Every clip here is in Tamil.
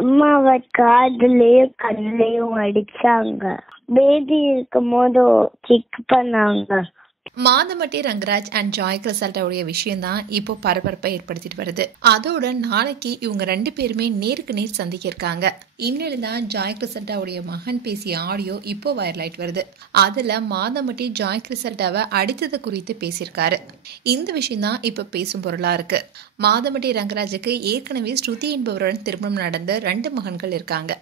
அம்மாவை காதுலயும் கண்ணுலயும் அடிச்சாங்க. பேபி இருக்கும் போது செக் பண்ணாங்க. மாதம்பட்டி ரங்கராஜ் அண்ட் ஜாய் கிறிசல்டாவுடைய விஷயம் தான் இப்போ பரபரப்பை ஏற்படுத்திட்டு வருது. அதோட நாளைக்கு இவங்க 2 பேருமே நேருக்கு நேர் சந்திக்க இருக்காங்க. இன்னில தான் ஜாய் கிறிசல்டாவுடைய மகன் பேசிய ஆடியோ இப்போ வைரல் ஆயிட்டு வருது. அதுல மாதம்பட்டி ஜாய் கிறிசல்டாவை அடித்தது குறித்து பேசியிருக்காரு. இந்த விஷயம் தான் இப்ப பேசும் பொருளா இருக்கு. மாதம்பட்டி ரங்கராஜுக்கு ஏற்கனவே ஸ்ருதி என்பவருடன் திருமணம் நடந்த 2 மகன்கள் இருக்காங்க.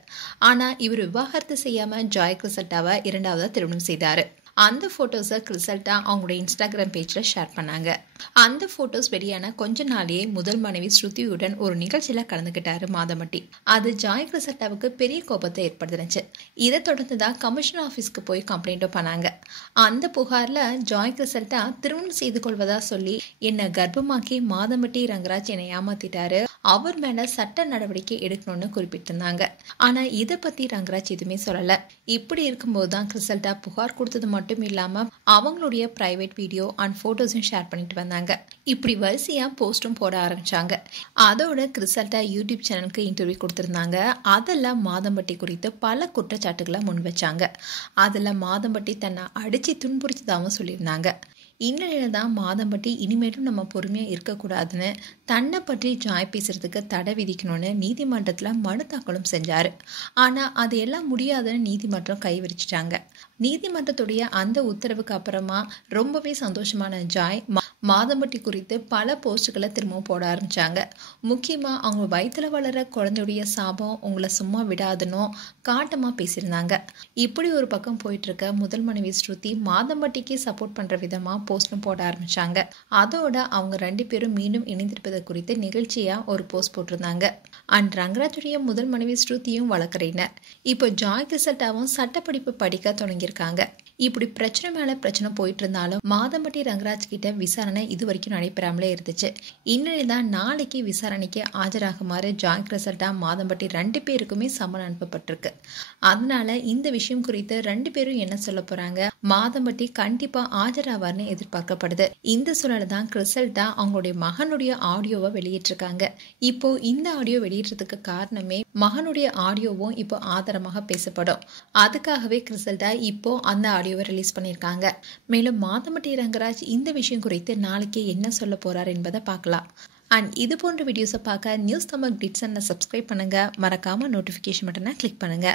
ஆனா இவர் விவாகரத்து செய்யாம ஜாய் கிறிசல்டாவை 2வது திருமணம் செய்தாரு. அந்த போட்டோஸை கிறிசல்டா அவங்களோட இன்ஸ்டாகிராம் பேஜ்ல ஷேர் பண்ணாங்க. அந்த போட்டோஸ் வெளியான கொஞ்ச நாளையே முதல் மனைவி ஸ்ருதியுடன் ஒரு நிகழ்ச்சியில கலந்துகிட்டாரு மாதம்பட்டி. அது ஜாய் கிறிசல்டாவுக்கு பெரிய கோபத்தை ஏற்படுத்துச்சு. இதை தொடர்ந்துதான் கமிஷனர் ஆபீஸ்க்கு போய் கம்ப்ளைண்ட்டும் பண்ணாங்க. அந்த புகார்ல ஜாய் கிறிசல்டா திருமணம் செய்து கொள்வதா சொல்லி என்ன கர்ப்பமாக்கி மாதம்பட்டி ரங்கராஜ் என்னை ஏமாத்திட்டாரு, அவர் மேல சட்ட நடவடிக்கை எடுக்கணும்னு குறிப்பிட்டிருந்தாங்க. ஆனா இதை பத்தி ரங்கராஜ் எதுவுமே சொல்லல. இப்படி இருக்கும்போது தான் கிறிசல்டா புகார் கொடுத்தது மட்டும் இல்லாம அவங்களுடைய பிரைவேட் வீடியோ அண்ட் போட்டோஸும் ஷேர் பண்ணிட்டு வந்தாங்க. இப்படி வரிசையா போஸ்டும் போட ஆரம்பிச்சாங்க. அதோட கிறிசல்டா யூடியூப் சேனலுக்கு இன்டர்வியூ கொடுத்திருந்தாங்க. அதெல்லாம் மாதம்பட்டி குறித்து பல குற்றச்சாட்டுகளை முன் வச்சாங்க. அதுல மாதம்பட்டி தன்னை அடிச்சு துன்புறுத்ததாகவும் சொல்லியிருந்தாங்க. இந்நிலையில தான் மாதம்பட்டி இனிமேலும் நம்ம பொறுமையா இருக்கக்கூடாதுன்னு தன்னை பற்றி ஜாய் பேசுறதுக்கு தடை விதிக்கணும்னு நீதிமன்றத்துல மனு தாக்கலும் செஞ்சாரு. ஆனா அது எல்லாம் முடியாதுன்னு நீதிமன்றம் கைவிரிச்சிட்டாங்க. நீதிமன்றத்துடைய அந்த உத்தரவுக்கு அப்புறமா ரொம்பவே சந்தோஷமான ஜாய் மாதம்பட்டி குறித்து பல போஸ்டுகளை திரும்பவும் போட ஆரம்பிச்சாங்க. முக்கியமா அவங்க வயிற்றுல வளர குழந்தையுடைய சாபம் உங்களை சும்மா விடாதுன்னு காட்டமா பேசியிருந்தாங்க. இப்படி ஒரு பக்கம் போயிட்டு இருக்க முதல் மனைவி ஸ்ருதி மாதம்பட்டிக்கு சப்போர்ட் பண்ற விதமா போஸ்டும் போட ஆரம்பிச்சாங்க. அதோட அவங்க 2 பேரும் மீண்டும் இணைந்திருப்பது குறித்து நிகழ்ச்சியா ஒரு போஸ்ட் போட்டிருந்தாங்க. அண்ட் ரங்கராஜுடைய முதல் மனைவி ஸ்ருதியும் வழக்கறிஞர். இப்போ ஜாய் கிறிசல்டாவும் சட்டப்படிப்பு படிக்க தொடங்கியிருக்காங்க. இப்படி பிரச்சனை மேல பிரச்சனை போயிட்டு இருந்தாலும் மாதம்பட்டி ரங்கராஜ் கிட்ட விசாரணை இது வரைக்கும் நடைபெறாமலே இருந்துச்சு. இந்நிலைதான் நாளைக்கு விசாரணைக்கு ஆஜராகுமாறு ஜாய் கிறிசல்டா மாதம்பட்டி 2 பேருக்குமே சம்மன் அனுப்பப்பட்டிருக்கு. அதனால இந்த விஷயம் குறித்து 2 பேரும் என்ன சொல்ல போறாங்க, மாதம்பட்டி கண்டிப்பா ஆஜராவார்னு எதிர்பார்க்கப்படுது. இந்த சூழல தான் கிறிசல்டா அவங்களுடைய மகனுடைய ஆடியோவை வெளியிட்டிருக்காங்க. இப்போ இந்த ஆடியோ வெளியிட்டதுக்கு காரணமே மகனுடைய ஆடியோவும் இப்போ ஆதாரமாக பேசப்படும். அதுக்காகவே கிறிசல்டா இப்போ அந்த ஆடியோவை ரிலீஸ் பண்ணியிருக்காங்க. மேலும் மாதம்பட்டி ரங்கராஜ் இந்த விஷயம் குறித்து நாளைக்கு என்ன சொல்ல போறார் என்பதை பார்க்கலாம். அண்ட் இது போன்ற வீடியோஸை பார்க்க நியூஸ் தமிழ் கிளிட்ஸ் சப்ஸ்கிரைப் பண்ணுங்க. மறக்காம நோட்டிபிகேஷன் பட்டனை கிளிக் பண்ணுங்க.